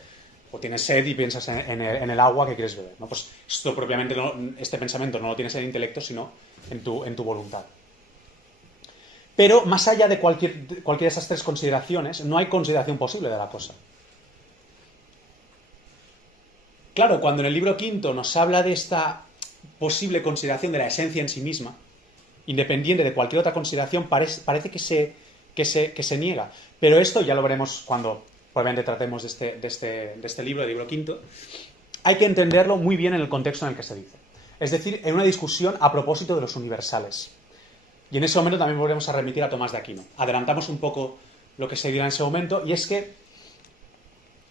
o tienes sed y piensas en el agua que quieres beber, ¿no? Pues esto propiamente, este pensamiento no lo tienes en el intelecto, sino en tu voluntad. Pero más allá de cualquier de esas tres consideraciones, no hay consideración posible de la cosa. Claro, cuando en el libro quinto nos habla de esta posible consideración de la esencia en sí misma, independiente de cualquier otra consideración, parece que se niega. Pero esto ya lo veremos cuando probablemente tratemos de este libro, del libro quinto. Hay que entenderlo muy bien en el contexto en el que se dice. Es decir, en una discusión a propósito de los universales. Y en ese momento también volvemos a remitir a Tomás de Aquino. Adelantamos un poco lo que se dirá en ese momento, y es que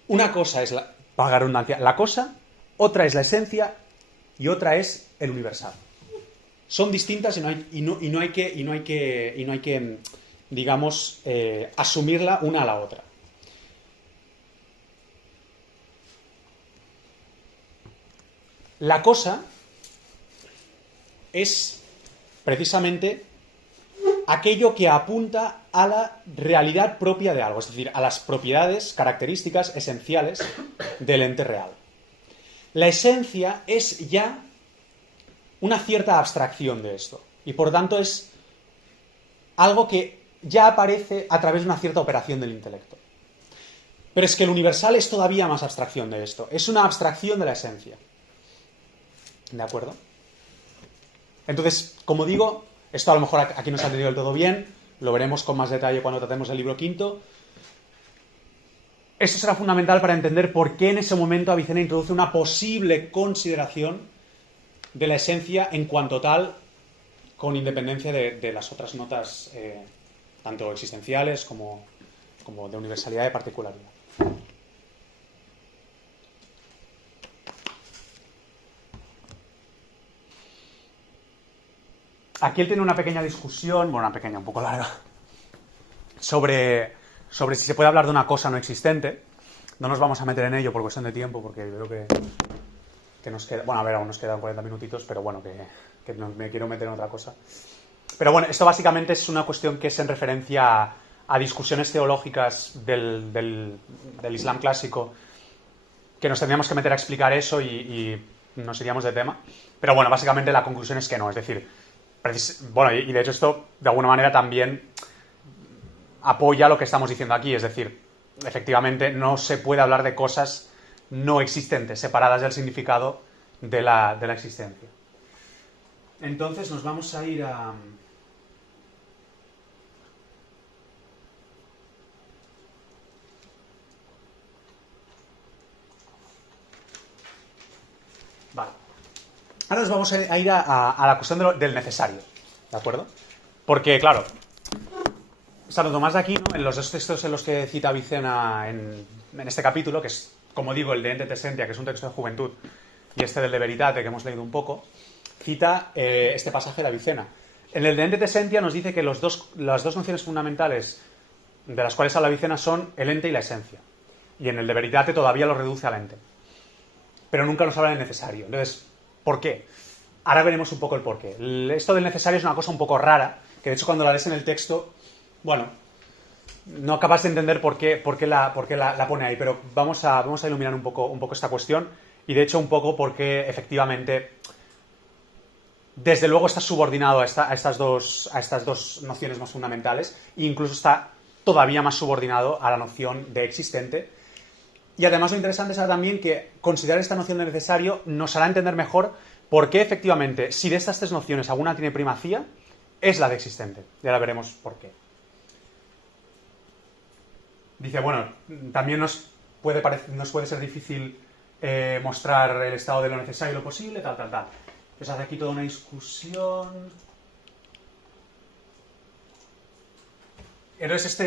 una cosa es valga la redundancia, la cosa, otra es la esencia y otra es el universal. Son distintas y no hay que digamos, asumirla una a la otra. La cosa es precisamente aquello que apunta a la realidad propia de algo, es decir, a las propiedades, características esenciales del ente real. La esencia es ya una cierta abstracción de esto, y por tanto es algo que ya aparece a través de una cierta operación del intelecto. Pero es que el universal es todavía más abstracción de esto, es una abstracción de la esencia. ¿De acuerdo? Entonces, como digo, esto a lo mejor aquí no se ha entendido del todo bien, lo veremos con más detalle cuando tratemos el libro quinto. Esto será fundamental para entender por qué en ese momento Avicena introduce una posible consideración de la esencia en cuanto tal, con independencia de las otras notas, tanto existenciales como de universalidad y particularidad. Aquí él tiene una pequeña discusión, bueno, un poco larga, sobre si se puede hablar de una cosa no existente. No nos vamos a meter en ello por cuestión de tiempo, porque creo que nos queda... Bueno, a ver, aún nos quedan 40 minutitos, pero bueno, que no me quiero meter en otra cosa. Pero bueno, esto básicamente es una cuestión que es en referencia a discusiones teológicas del Islam clásico, que nos tendríamos que meter a explicar eso y nos iríamos de tema. Pero bueno, básicamente la conclusión es que no, es decir... Bueno, y de hecho esto de alguna manera también apoya lo que estamos diciendo aquí, es decir, efectivamente no se puede hablar de cosas no existentes, separadas del significado de la existencia. Entonces nos vamos a ir a Vale. Ahora nos vamos a ir a la cuestión del necesario, ¿de acuerdo? Porque, claro, Santo Tomás de Aquino, en los dos textos en los que cita Avicena en este capítulo, que es, como digo, el de Ente te Sentia, que es un texto de juventud, y este del de Veritate, que hemos leído un poco, cita este pasaje de Avicena. En el de Ente te Sentia nos dice que las dos nociones fundamentales de las cuales habla Avicena son el ente y la esencia. Y en el de Veritate todavía lo reduce al ente. Pero nunca nos habla del necesario. Entonces, ¿por qué? Ahora veremos un poco el porqué. Esto del necesario es una cosa un poco rara, que de hecho cuando la lees en el texto, bueno, no acabas de entender por qué la pone ahí, pero vamos a iluminar un poco esta cuestión y de hecho un poco porque efectivamente, desde luego está subordinado a estas dos nociones más fundamentales e incluso está todavía más subordinado a la noción de existente. Y además lo interesante es también que considerar esta noción de necesario nos hará entender mejor por qué efectivamente, si de estas tres nociones alguna tiene primacía, es la de existente. Y ahora veremos por qué. Dice, bueno, también nos puede ser difícil mostrar el estado de lo necesario y lo posible, tal. Entonces hace aquí toda una discusión. Entonces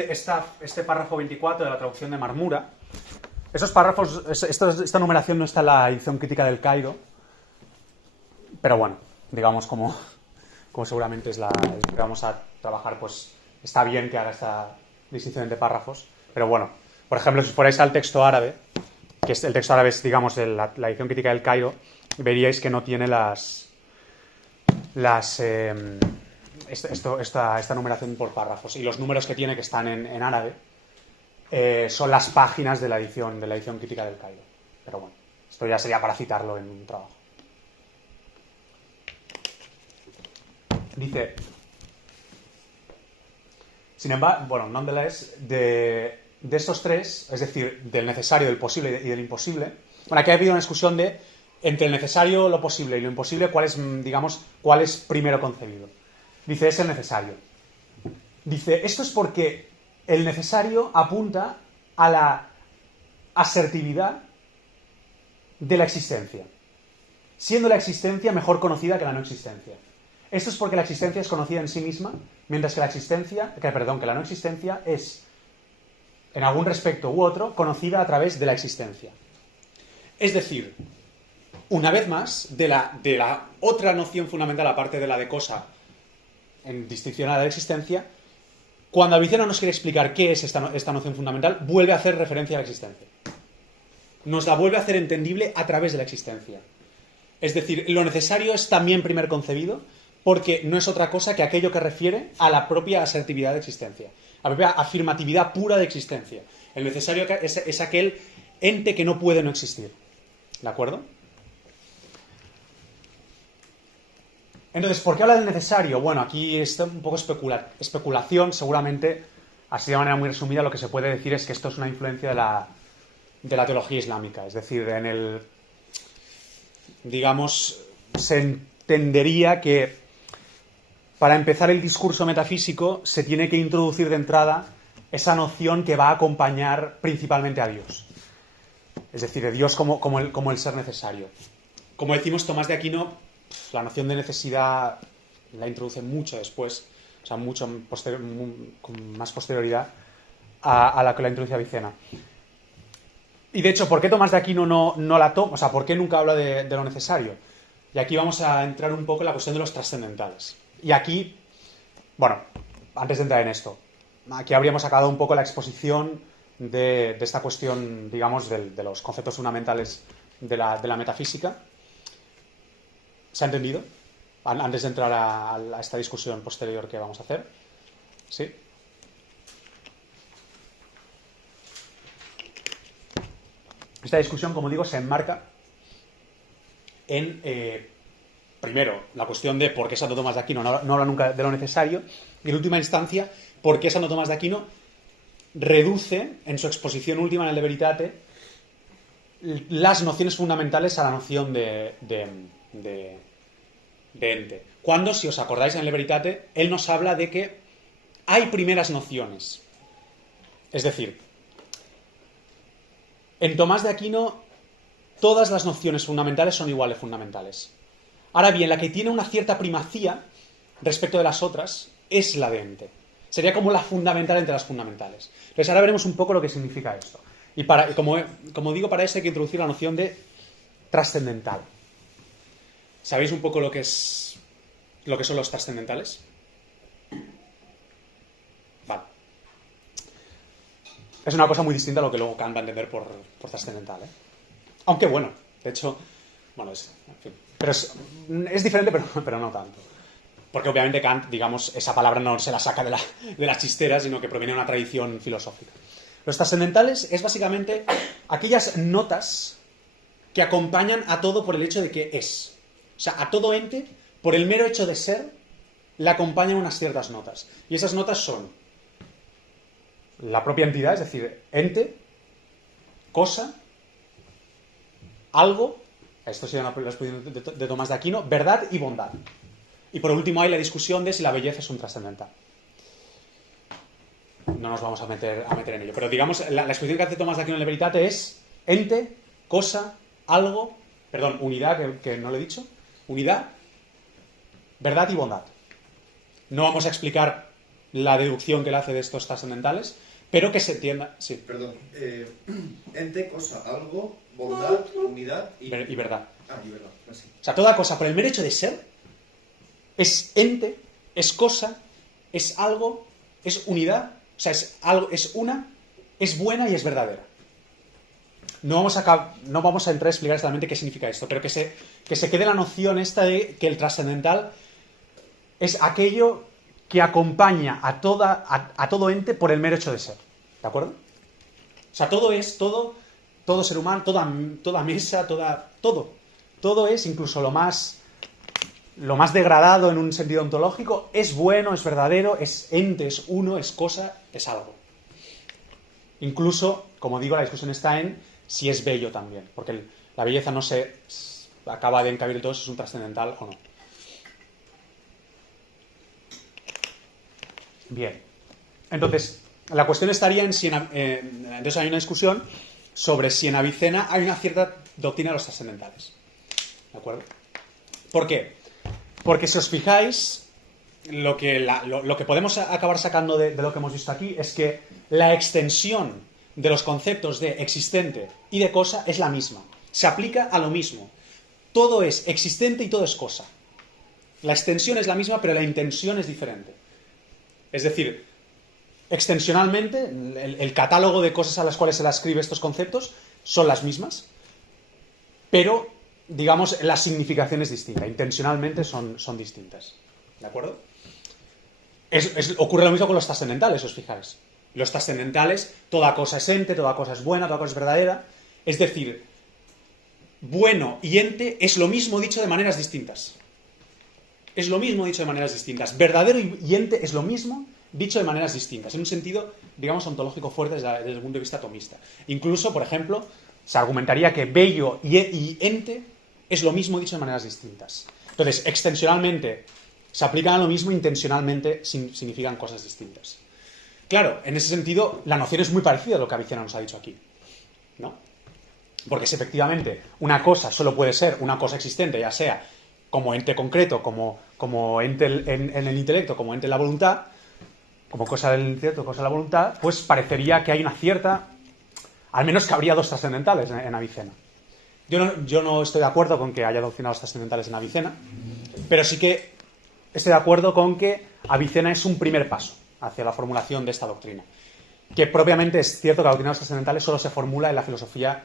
este párrafo 24 de la traducción de Marmura, esos párrafos, esta numeración no está en la edición crítica del Cairo, pero bueno, digamos como seguramente es que vamos a trabajar, pues está bien que haga esta distinción entre párrafos. Pero bueno, por ejemplo, si fuerais al texto árabe, que el texto árabe es, digamos, la edición crítica del Cairo, veríais que no tiene esta numeración por párrafos. Y los números que tiene, que están en árabe, son las páginas de la edición crítica del Cairo. Pero bueno, esto ya sería para citarlo en un trabajo. Dice, sin embargo, bueno, nonetheless, de estos tres, es decir, del necesario, del posible y del imposible, bueno, aquí ha habido una discusión de entre el necesario, lo posible y lo imposible, cuál es primero concebido. Dice, es el necesario. Dice, esto es porque el necesario apunta a la asertividad de la existencia, siendo la existencia mejor conocida que la no existencia. Esto es porque la existencia es conocida en sí misma, mientras que la no existencia es, en algún respecto u otro, conocida a través de la existencia. Es decir, una vez más, de la otra noción fundamental, aparte de la de cosa, en distinción a la de existencia, cuando Avicena nos quiere explicar qué es esta noción fundamental, vuelve a hacer referencia a la existencia. Nos la vuelve a hacer entendible a través de la existencia. Es decir, lo necesario es también primer concebido, porque no es otra cosa que aquello que refiere a la propia asertividad de existencia, a la propia afirmatividad pura de existencia. El necesario es aquel ente que no puede no existir. ¿De acuerdo? Entonces, ¿por qué habla del necesario? Bueno, aquí está un poco especulación, seguramente, así de manera muy resumida, lo que se puede decir es que esto es una influencia de la teología islámica. Es decir, se entendería que para empezar el discurso metafísico se tiene que introducir de entrada esa noción que va a acompañar principalmente a Dios. Es decir, de Dios como el ser necesario. Como decimos, Tomás de Aquino, la noción de necesidad la introduce mucho después, o sea, con más posterioridad a la que la introduce Avicena. Y de hecho, ¿por qué Tomás de Aquino no la toma? O sea, ¿por qué nunca habla de lo necesario? Y aquí vamos a entrar un poco en la cuestión de los trascendentales. Y aquí, bueno, antes de entrar en esto, aquí habríamos sacado un poco la exposición de esta cuestión, digamos, de los conceptos fundamentales de la metafísica. ¿Se ha entendido? Antes de entrar a esta discusión posterior que vamos a hacer. ¿Sí? Esta discusión, como digo, se enmarca en, primero, la cuestión de por qué Santo Tomás de Aquino no habla nunca de lo necesario, y en última instancia, por qué Santo Tomás de Aquino reduce, en su exposición última en el de Veritate, las nociones fundamentales a la noción de ente. Cuando, si os acordáis en el de Veritate, él nos habla de que hay primeras nociones. Es decir, en Tomás de Aquino todas las nociones fundamentales son igual de fundamentales. Ahora bien, la que tiene una cierta primacía respecto de las otras es la de ente. Sería como la fundamental entre las fundamentales. Entonces ahora veremos un poco lo que significa esto. Y como digo, para eso hay que introducir la noción de trascendental. ¿Sabéis un poco lo que son los trascendentales? Vale. Es una cosa muy distinta a lo que luego Kant va a entender por trascendental, ¿eh? Aunque bueno, de hecho, bueno, en fin, pero es diferente, pero no tanto. Porque obviamente Kant, digamos, esa palabra no se la saca de la chistera, sino que proviene de una tradición filosófica. Los trascendentales es básicamente aquellas notas que acompañan a todo por el hecho de que es. O sea, a todo ente, por el mero hecho de ser, le acompañan unas ciertas notas. Y esas notas son la propia entidad, es decir, ente, cosa, algo, esto sería la exposición de Tomás de Aquino, verdad y bondad. Y por último hay la discusión de si la belleza es un trascendental. No nos vamos a meter en ello. Pero digamos, la exposición que hace Tomás de Aquino en la Veritate es ente, cosa, algo, perdón, unidad, que no lo he dicho, unidad, verdad y bondad. No vamos a explicar la deducción que él hace de estos trascendentales, pero que se entienda. Sí. Perdón. Ente, cosa, algo, bondad, unidad y verdad. Ah, y verdad. Así. O sea, toda cosa por el mero hecho de ser es ente, es cosa, es algo, es unidad, o sea, es algo, es una, es buena y es verdadera. No vamos a entrar a explicar exactamente qué significa esto, pero que se quede la noción esta de que el trascendental es aquello que acompaña a todo ente por el mero hecho de ser. ¿De acuerdo? O sea, todo ser humano, toda mesa, todo es, incluso lo más degradado en un sentido ontológico, es bueno, es verdadero, es ente, es uno, es cosa, es algo. Incluso, como digo, la discusión está en si es bello también, porque la belleza no se acaba de encabir en todo si es un trascendental o no. Bien. Entonces, la cuestión estaría en si entonces hay una discusión sobre si en Avicena hay una cierta doctrina de los trascendentales. ¿De acuerdo? ¿Por qué? Porque si os fijáis, lo que podemos acabar sacando de lo que hemos visto aquí es que la extensión de los conceptos de existente y de cosa es la misma. Se aplica a lo mismo. Todo es existente y todo es cosa. La extensión es la misma, pero la intención es diferente. Es decir, extensionalmente, el catálogo de cosas a las cuales se le escribe estos conceptos son las mismas, pero, digamos, la significación es distinta. Intencionalmente son distintas. ¿De acuerdo? Ocurre lo mismo con los trascendentales, os fijáis. Los trascendentales, toda cosa es ente, toda cosa es buena, toda cosa es verdadera. Es decir, bueno y ente es lo mismo dicho de maneras distintas. Es lo mismo dicho de maneras distintas. Verdadero y ente es lo mismo dicho de maneras distintas. En un sentido, digamos, ontológico fuerte desde el punto de vista tomista. Incluso, por ejemplo, se argumentaría que bello y ente es lo mismo dicho de maneras distintas. Entonces, extensionalmente se aplican a lo mismo, intencionalmente significan cosas distintas. Claro, en ese sentido, la noción es muy parecida a lo que Avicena nos ha dicho aquí, ¿no? Porque si efectivamente una cosa solo puede ser una cosa existente, ya sea como ente concreto, como ente en el intelecto, como ente en la voluntad, como cosa del intelecto, cosa de la voluntad, pues parecería que hay una cierta... Al menos que habría dos trascendentales en Avicena. Yo no estoy de acuerdo con que haya doctrinados trascendentales en Avicena, pero sí que estoy de acuerdo con que Avicena es un primer paso hacia la formulación de esta doctrina. Que propiamente es cierto que la doctrina de los trascendentales solo se formula en la filosofía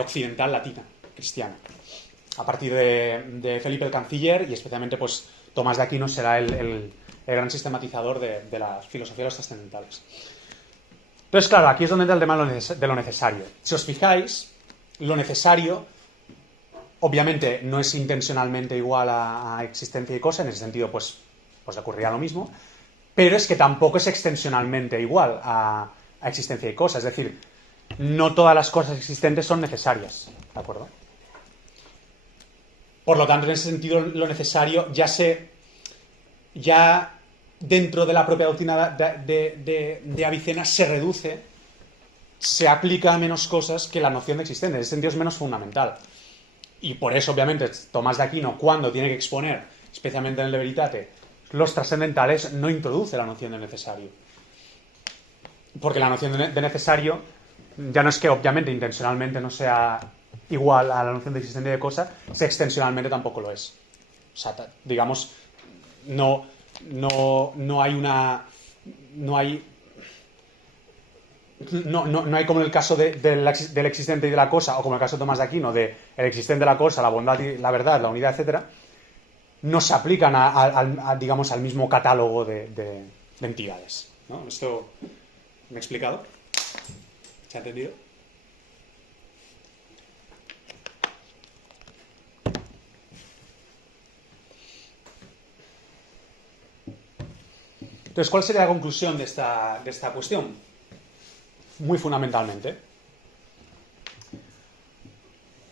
occidental latina, cristiana. A partir de Felipe el Canciller, y especialmente pues Tomás de Aquino será el gran sistematizador de la filosofía de los trascendentales. Entonces, claro, aquí es donde entra el tema de lo necesario. Si os fijáis, lo necesario obviamente no es intencionalmente igual a existencia y cosa, en ese sentido pues le ocurriría lo mismo, pero es que tampoco es extensionalmente igual a existencia y cosa, es decir, no todas las cosas existentes son necesarias, ¿de acuerdo? Por lo tanto, en ese sentido, lo necesario ya dentro de la propia doctrina de Avicena se reduce se aplica a menos cosas que la noción de existente, en ese sentido es menos fundamental. Y por eso, obviamente, Tomás de Aquino, cuando tiene que exponer, especialmente en el De Veritate, los trascendentales, no introduce la noción de necesario. Porque la noción de necesario ya no es que, obviamente, intencionalmente no sea igual a la noción de existencia de cosa, si extensionalmente tampoco lo es. O sea, digamos, no hay una... No hay como en el caso del existente y de la cosa, o como en el caso de Tomás de Aquino, de el existente, la cosa, la bondad y la verdad, la unidad, etcétera, no se aplican digamos, al mismo catálogo de entidades, ¿no? ¿Esto me he explicado? ¿Se ha entendido? Entonces, ¿cuál sería la conclusión de esta cuestión? Muy fundamentalmente,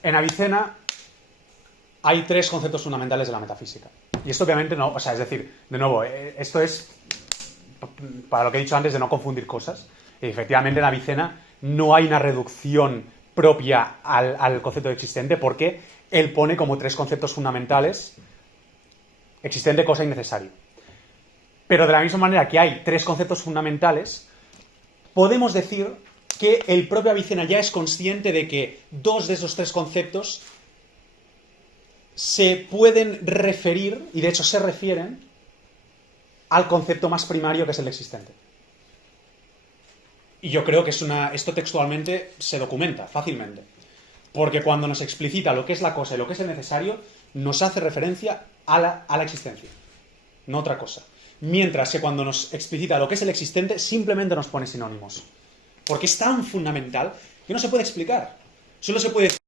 en Avicena hay tres conceptos fundamentales de la metafísica. Y esto obviamente no, o sea, es decir, de nuevo, esto es para lo que he dicho antes de no confundir cosas. Y efectivamente en Avicena no hay una reducción propia al concepto de existente, porque él pone como tres conceptos fundamentales: existente, cosa y necesario. Pero de la misma manera que hay tres conceptos fundamentales, podemos decir que el propio Avicena ya es consciente de que dos de esos tres conceptos se pueden referir, y de hecho se refieren, al concepto más primario, que es el existente. Y yo creo que esto textualmente se documenta fácilmente. Porque cuando nos explicita lo que es la cosa y lo que es el necesario, nos hace referencia a la existencia, no otra cosa. Mientras que cuando nos explicita lo que es el existente, simplemente nos pone sinónimos. Porque es tan fundamental que no se puede explicar. Solo se puede